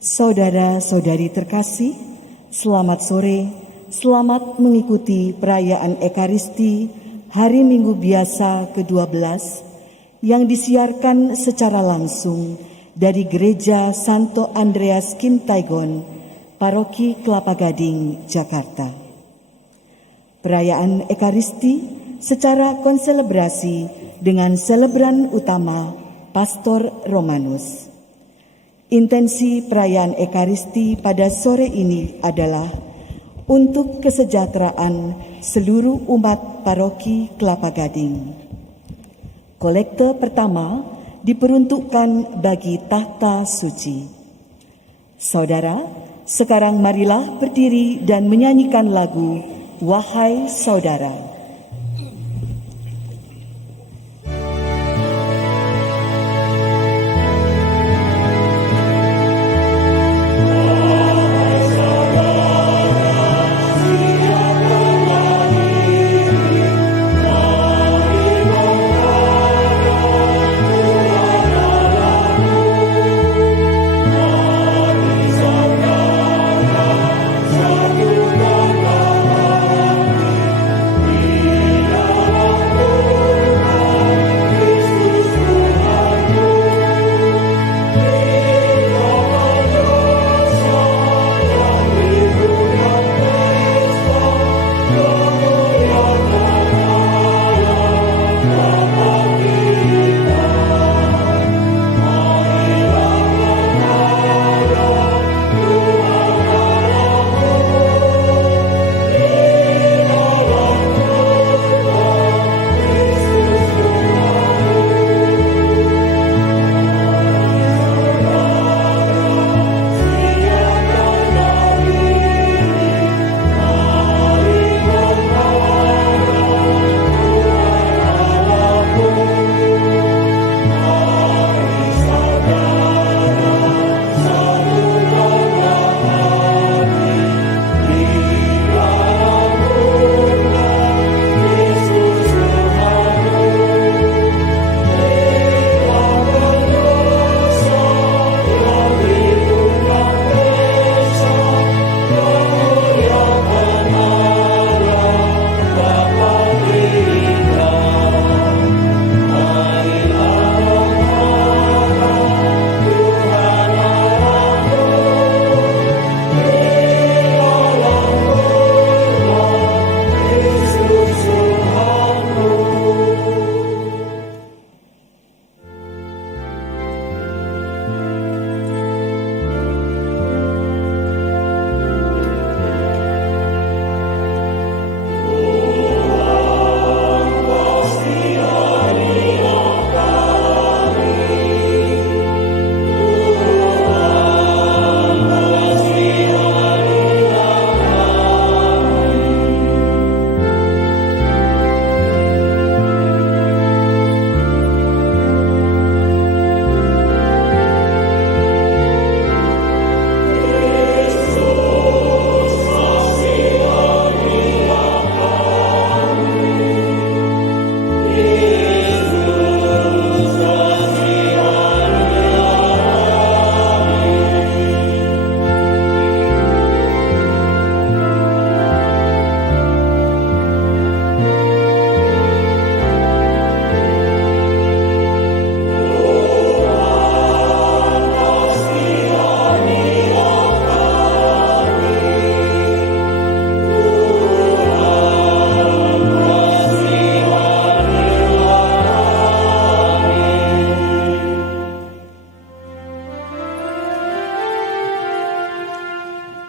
Saudara-saudari terkasih, selamat sore, selamat mengikuti perayaan Ekaristi Hari Minggu Biasa ke-12 yang disiarkan secara langsung dari Gereja Santo Andreas Kim Taigon, Paroki Kelapa Gading, Jakarta. Perayaan Ekaristi secara konselebrasi dengan selebran utama Pastor Romanus. Intensi perayaan Ekaristi pada sore ini adalah untuk kesejahteraan seluruh umat Paroki Kelapa Gading. Kolekte pertama diperuntukkan bagi tahta suci. Saudara, sekarang marilah berdiri dan menyanyikan lagu Wahai Saudara.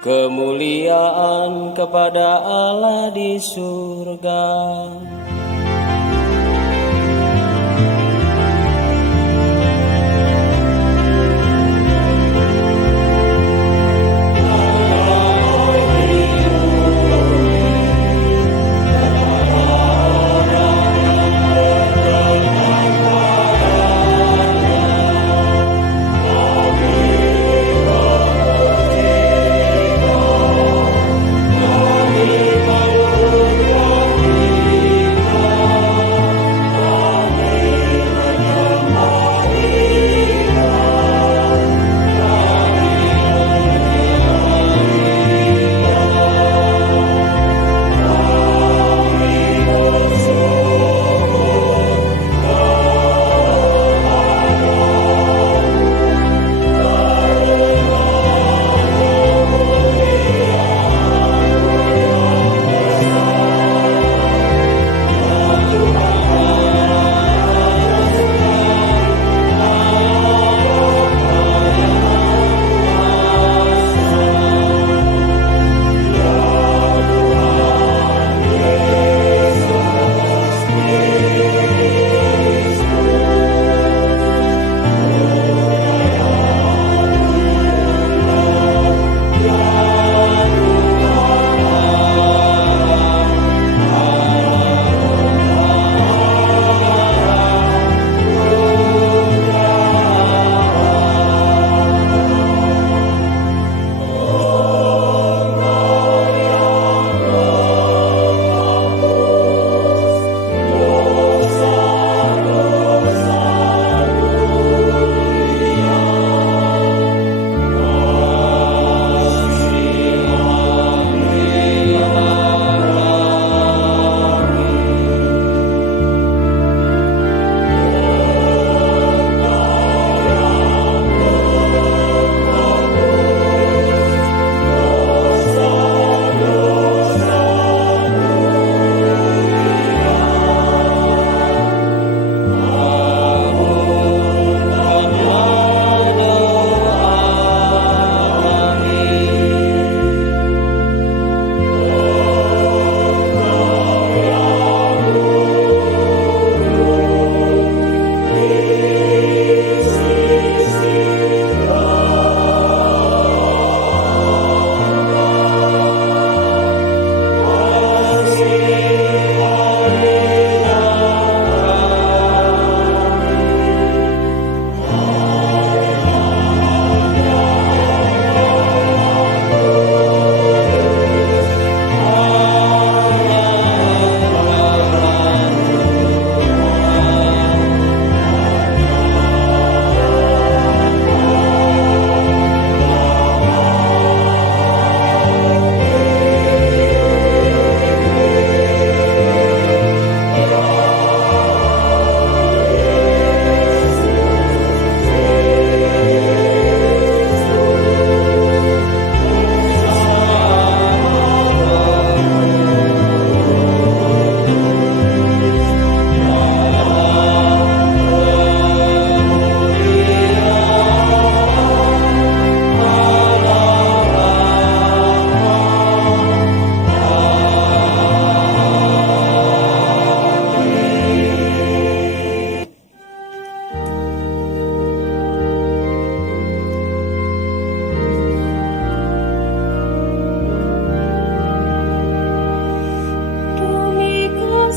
Kemuliaan kepada Allah di surga.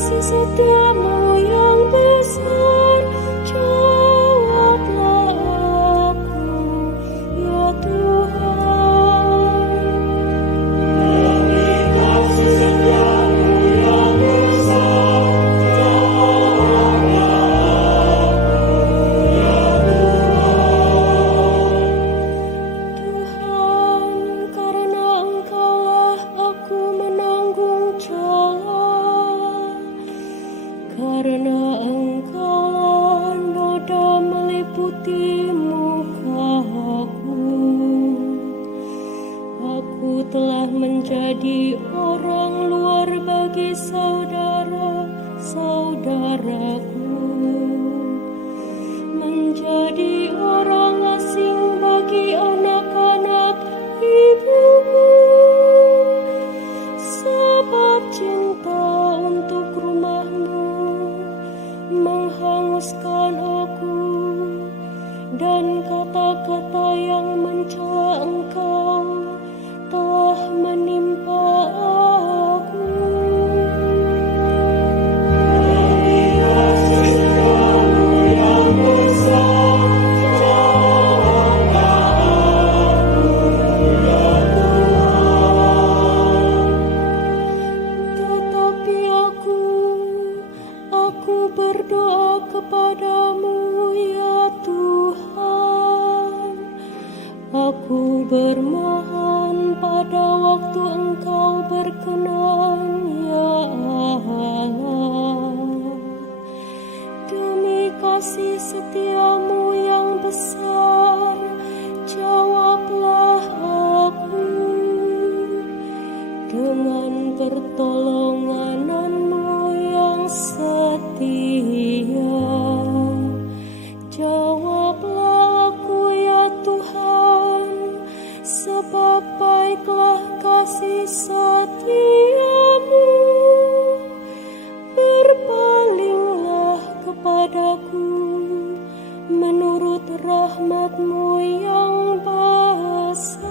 kasih setiamu yang besar, jawablah aku, ya Tuhan. Demi kasih setiamu yang besar, jawablah aku, ya Tuhan. Tuhan, karena Engkaulah aku menanggung celah, karena Engkaulah noda meliputi mukaku. Aku telah menjadi orang luar bagi saudara-saudaraku, menjadi orang asing bagi anak-anak ibuku. Sebab cinta untuk rumah-Mu menghanguskan aku, dan kata-kata yang mencela Engkau telah menimpa aku. Demi kasih setiamu yang besar, jawablah aku, ya Tuhan. Tetapi aku berdoa kepadamu, ya Tuhan. Aku bermohon pada waktu Engkau berkenan, ya Allah. Demi kasih setiamu yang besar, jawablah aku. Dengan pertolongan-Mu yang setia, jawablah aku, ya Tuhan. Sebab baiklah kasih setiamu, berpalinglah kepadaku menurut rahmat-Mu yang besar.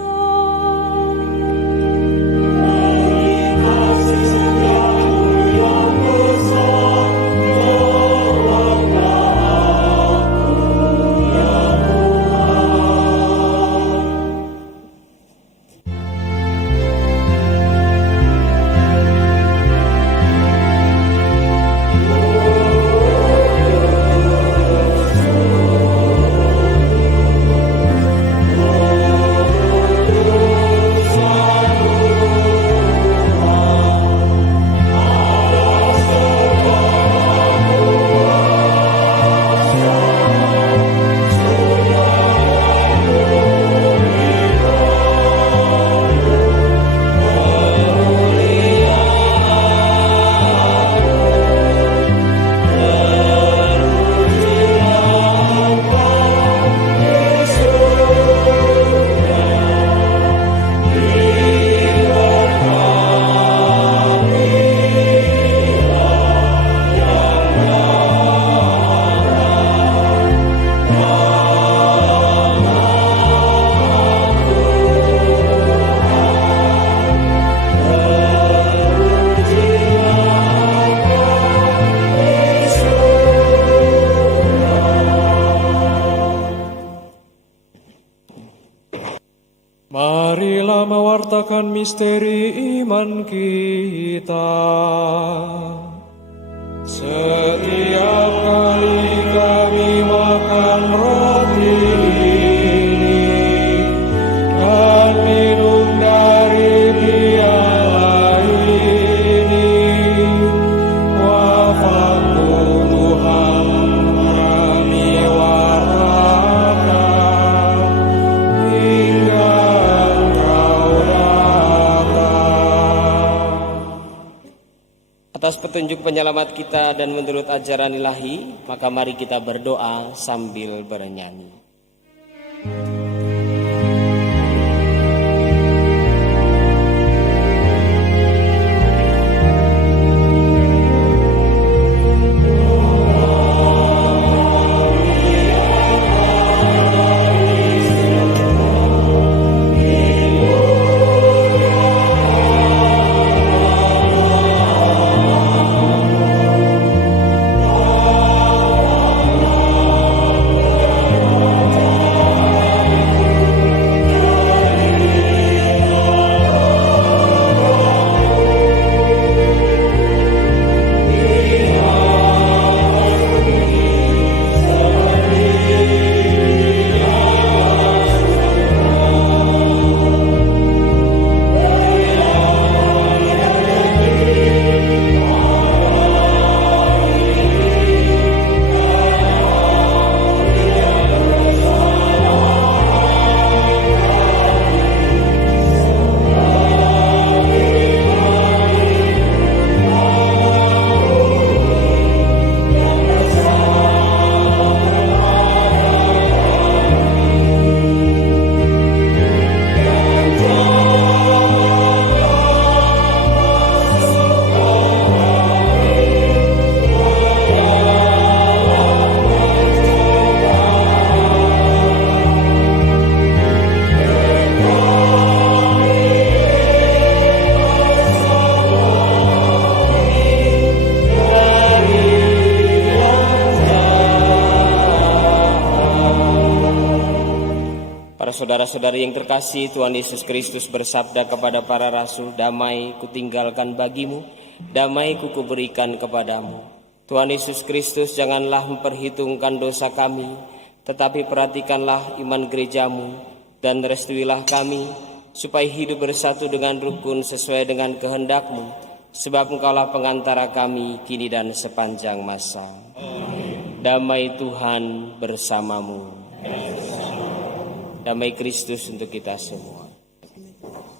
Demi kasih setiamu yang besar, jawablah aku, ya Tuhan. Marilah mewartakan misteri iman kita. Setiap kali kami makan roti ini dan minum dari piala ini, wafat-Mu Tuhan kami wartakan hingga Engkau datang. Atas petunjuk penyelamat kita dan menurut ajaran ilahi, maka mari kita berdoa sambil bernyanyi. Para saudara-saudari yang terkasih, Tuhan Yesus Kristus bersabda kepada para rasul, "Damai kutinggalkan bagimu, damai kuberikan kepadamu." Tuhan Yesus Kristus, janganlah memperhitungkan dosa kami, tetapi perhatikanlah iman gerejamu, dan restuilah kami, supaya hidup bersatu dengan rukun sesuai dengan kehendak-Mu, sebab Engkaulah pengantara kami kini dan sepanjang masa. Amin. Damai Tuhan bersamamu. Damai Kristus untuk kita semua. Oh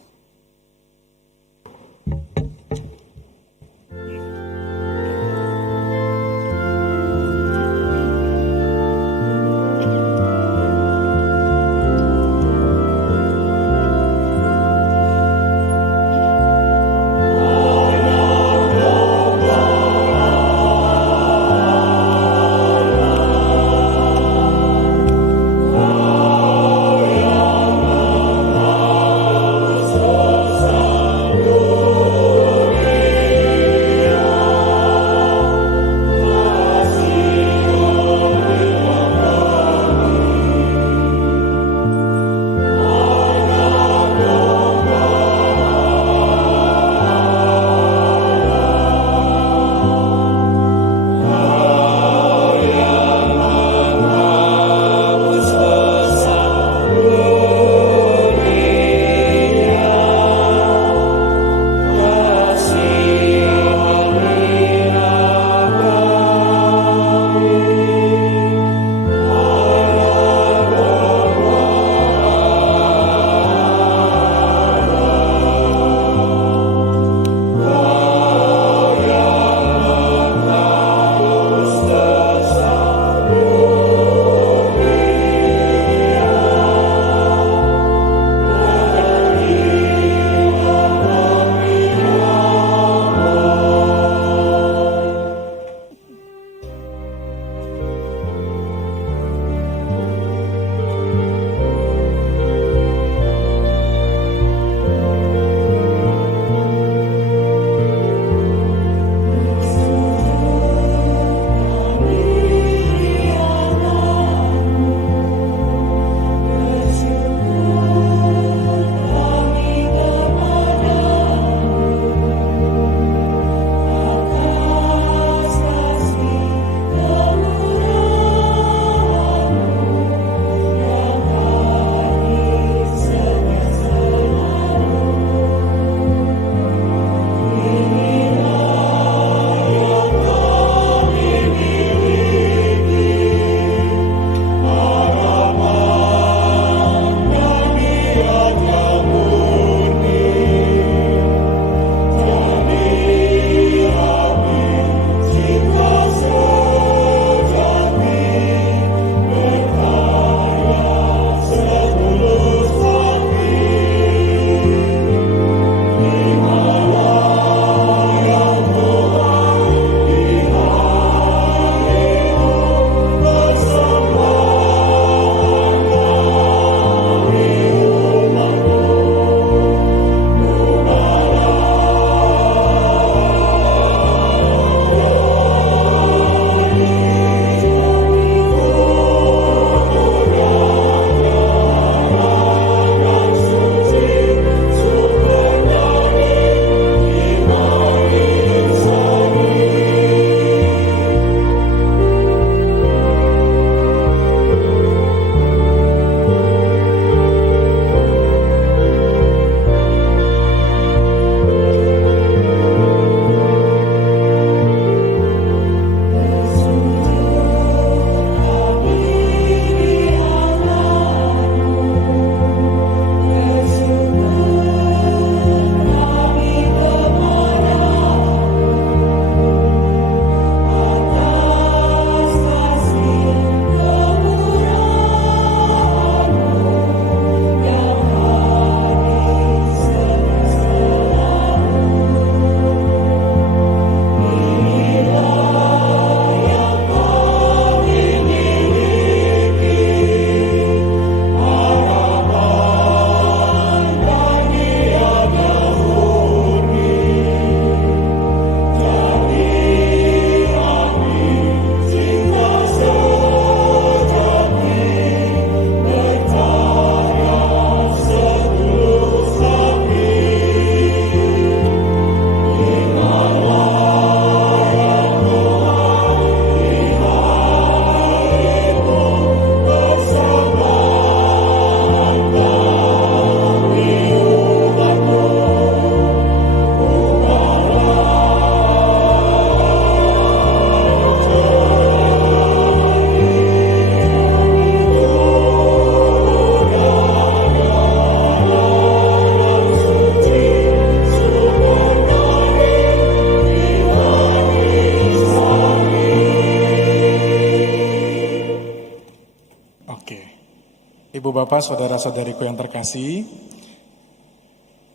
Bapak, saudara-saudariku yang terkasih,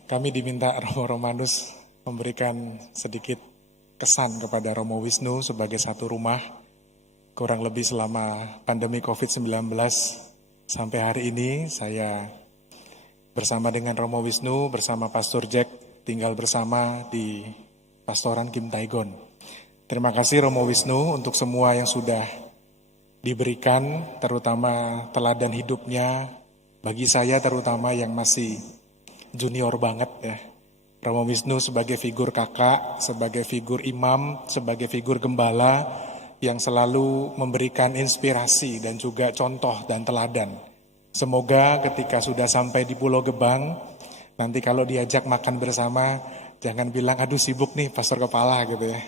kami diminta Romo Romanus memberikan sedikit kesan kepada Romo Wisnu sebagai satu rumah, kurang lebih selama pandemi COVID-19 sampai hari ini. Saya bersama dengan Romo Wisnu, bersama Pastor Jack, tinggal bersama di Pastoran Kim Taigon. Terima kasih Romo Wisnu untuk semua yang sudah diberikan, terutama teladan hidupnya bagi saya, terutama yang masih junior banget ya. Romo Wisnu sebagai figur kakak, sebagai figur imam, sebagai figur gembala yang selalu memberikan inspirasi dan juga contoh dan teladan. Semoga ketika sudah sampai di Pulau Gebang, nanti kalau diajak makan bersama, jangan bilang aduh sibuk nih pastor kepala gitu ya.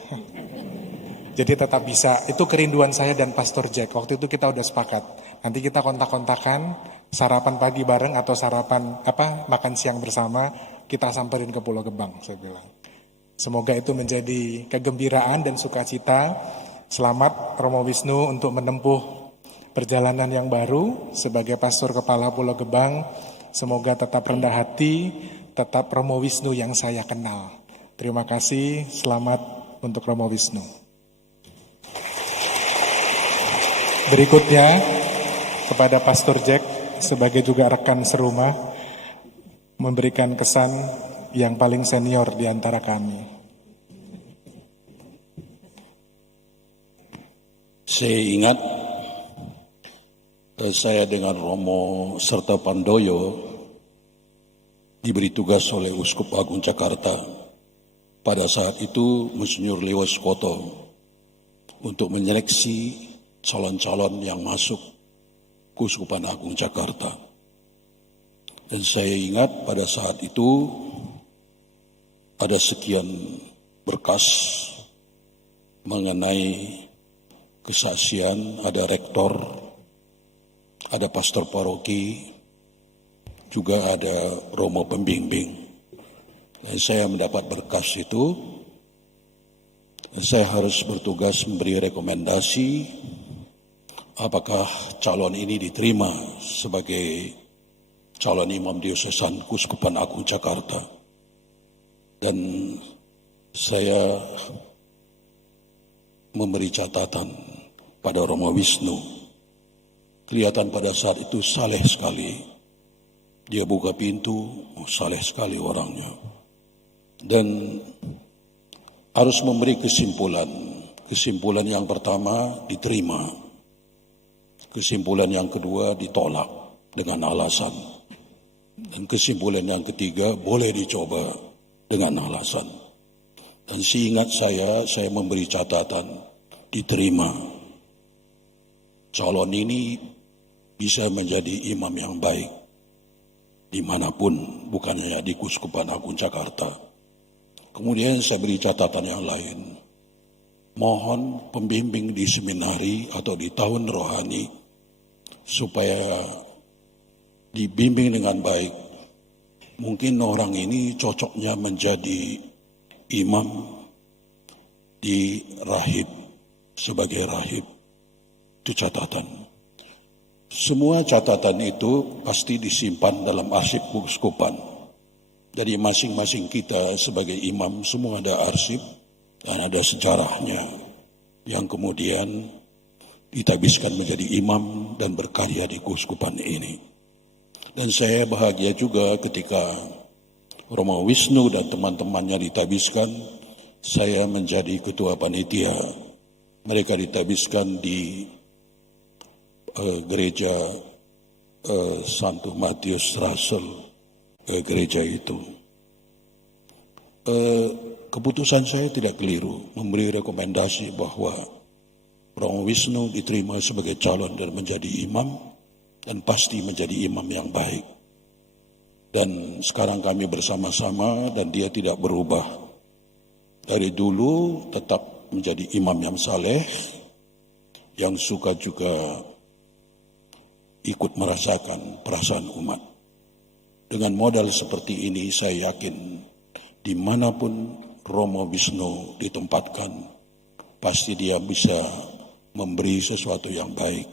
Jadi tetap bisa, itu kerinduan saya dan Pastor Jack. Waktu itu kita udah sepakat, nanti kita kontak-kontakan, sarapan pagi bareng atau sarapan makan siang bersama, kita samperin ke Pulau Gebang, saya bilang. Semoga itu menjadi kegembiraan dan sukacita. Selamat Romo Wisnu untuk menempuh perjalanan yang baru sebagai Pastor Kepala Pulau Gebang. Semoga tetap rendah hati, tetap Romo Wisnu yang saya kenal. Terima kasih, selamat untuk Romo Wisnu. Berikutnya kepada Pastor Jack sebagai juga rekan serumah memberikan kesan yang paling senior di antara kami. Saya ingat saya dengan Romo serta Pandoyo diberi tugas oleh Uskup Agung Jakarta. Pada saat itu Monsinyur Leo Skoto untuk menyeleksi calon-calon yang masuk Keuskupan Agung Jakarta. Dan saya ingat pada saat itu ada sekian berkas mengenai kesaksian, ada rektor, ada pastor paroki, juga ada Romo pembimbing. Dan saya mendapat berkas itu, dan saya harus bertugas memberi rekomendasi apakah calon ini diterima sebagai calon imam diosesan Keuskupan Agung Jakarta. Dan saya memberi catatan pada Romo Wisnu. Kelihatan pada saat itu saleh sekali. Dia buka pintu, saleh sekali orangnya. Dan harus memberi kesimpulan. Kesimpulan yang pertama diterima. Kesimpulan yang kedua ditolak dengan alasan. Dan kesimpulan yang ketiga boleh dicoba dengan alasan. Dan seingat saya memberi catatan, diterima. Calon ini bisa menjadi imam yang baik dimanapun, bukan hanya di Keuskupan Agung Jakarta. Kemudian saya beri catatan yang lain. Mohon pembimbing di seminari atau di tahun rohani supaya dibimbing dengan baik. Mungkin orang ini cocoknya menjadi imam di rahib, sebagai rahib. Itu catatan. Semua catatan itu pasti disimpan dalam arsip keuskupan. Jadi masing-masing kita sebagai imam semua ada arsip dan ada sejarahnya yang kemudian ditabiskan menjadi imam dan berkarya di keuskupan ini. Dan saya bahagia juga ketika Romo Wisnu dan teman-temannya ditabiskan, saya menjadi ketua panitia. Mereka ditabiskan di gereja Santo Matius Russell, gereja itu. Keputusan saya tidak keliru, memberi rekomendasi bahwa Romo Wisnu diterima sebagai calon dan menjadi imam, dan pasti menjadi imam yang baik. Dan sekarang kami bersama-sama dan dia tidak berubah. Dari dulu tetap menjadi imam yang saleh, yang suka juga ikut merasakan perasaan umat. Dengan modal seperti ini saya yakin dimanapun Romo Wisnu ditempatkan, pasti dia bisa memberi sesuatu yang baik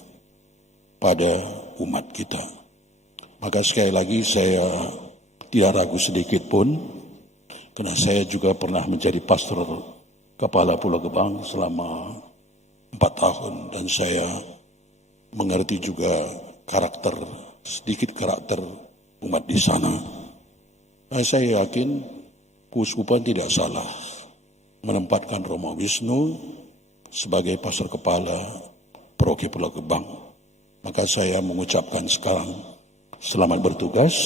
pada umat kita. Maka sekali lagi saya tidak ragu sedikit pun, karena saya juga pernah menjadi pastor kepala Pulau Gebang selama 4 tahun, dan saya mengerti juga sedikit karakter umat di sana. Dan saya yakin keuskupan tidak salah menempatkan Romo Wisnu sebagai pastor kepala Paroki Pulau Gebang. Maka saya mengucapkan sekarang selamat bertugas,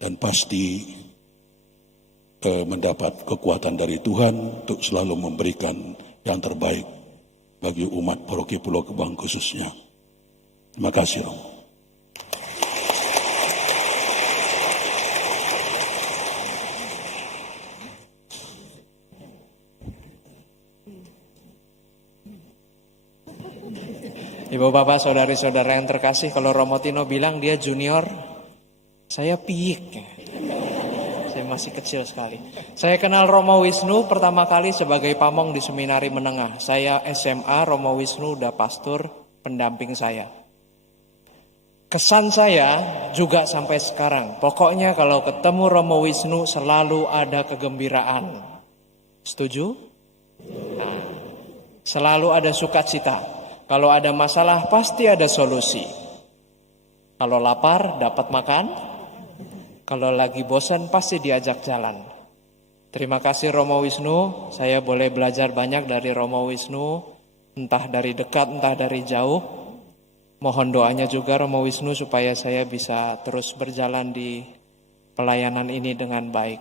dan pasti mendapat kekuatan dari Tuhan untuk selalu memberikan yang terbaik bagi umat Paroki Pulau Gebang khususnya. Terima kasih, Romo. Ibu bapak saudari-saudara yang terkasih, kalau Romo Tino bilang dia junior, saya piik. Saya masih kecil sekali. Saya kenal Romo Wisnu pertama kali sebagai pamong di seminari menengah. Saya SMA, Romo Wisnu udah pastor pendamping saya. Kesan saya juga sampai sekarang, pokoknya kalau ketemu Romo Wisnu selalu ada kegembiraan. Setuju? Nah, selalu ada sukacita. Kalau ada masalah pasti ada solusi. Kalau lapar dapat makan. Kalau lagi bosan pasti diajak jalan. Terima kasih Romo Wisnu. Saya boleh belajar banyak dari Romo Wisnu. Entah dari dekat, entah dari jauh. Mohon doanya juga Romo Wisnu supaya saya bisa terus berjalan di pelayanan ini dengan baik.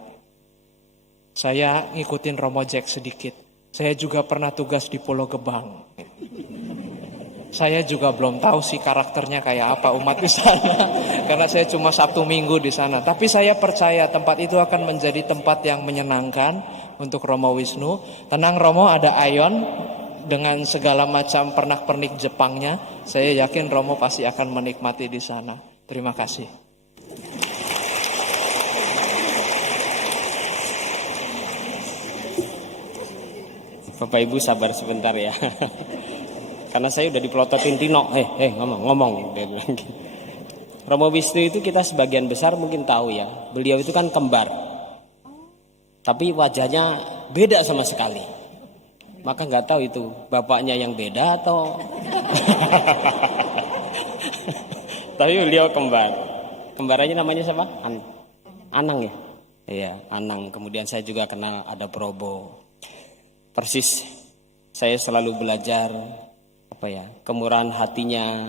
Saya ngikutin Romo Jack sedikit. Saya juga pernah tugas di Pulau Gebang. Saya juga belum tahu sih karakternya kayak apa umat di sana, karena saya cuma Sabtu Minggu di sana. Tapi saya percaya tempat itu akan menjadi tempat yang menyenangkan untuk Romo Wisnu. Tenang Romo, ada Ayon dengan segala macam pernak-pernik Jepangnya. Saya yakin Romo pasti akan menikmati di sana. Terima kasih. Bapak Ibu sabar sebentar ya. Karena saya udah dipelototin Tino, ngomong. Romo Wisnu itu kita sebagian besar mungkin tahu ya, beliau itu kan kembar. Tapi wajahnya beda sama sekali. Maka nggak tahu itu bapaknya yang beda atau. Tapi beliau kembar. Kembarannya namanya siapa? Anang ya? Iya, Anang. Kemudian saya juga kenal ada Probo. Persis, saya selalu belajar kemurahan hatinya,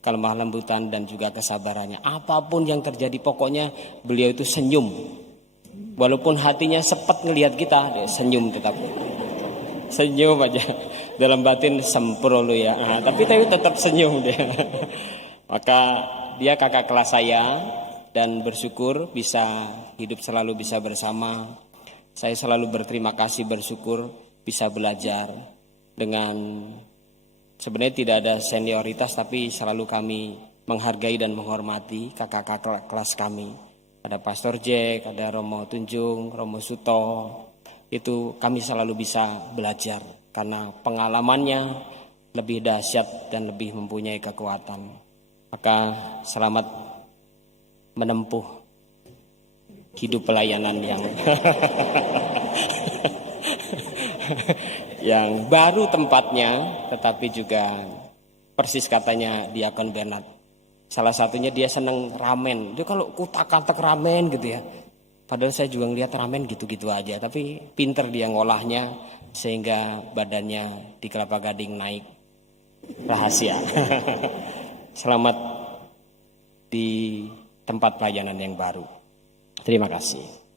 kelemah lembutan dan juga kesabarannya. Apapun yang terjadi pokoknya beliau itu senyum. Walaupun hatinya sepet ngelihat kita, dia senyum tetap. Senyum aja. Dalam batin sempro lu ya. Tapi tetap senyum dia. Maka dia kakak kelas saya dan bersyukur bisa hidup selalu bisa bersama. Saya selalu berterima kasih, bersyukur bisa belajar dengan sebenarnya tidak ada senioritas, tapi selalu kami menghargai dan menghormati kakak-kakak kelas kami. Ada Pastor Jack, ada Romo Tunjung, Romo Suto. Itu kami selalu bisa belajar karena pengalamannya lebih dahsyat dan lebih mempunyai kekuatan. Maka selamat menempuh hidup pelayanan yang baru tempatnya, tetapi juga persis katanya Diakon Bernard. Salah satunya dia seneng ramen. Dia kalau kutak-katak ramen gitu ya. Padahal saya juga ngeliat ramen gitu-gitu aja. Tapi pinter dia ngolahnya sehingga badannya di Kelapa Gading naik. Rahasia. Selamat di tempat pelayanan yang baru. Terima kasih.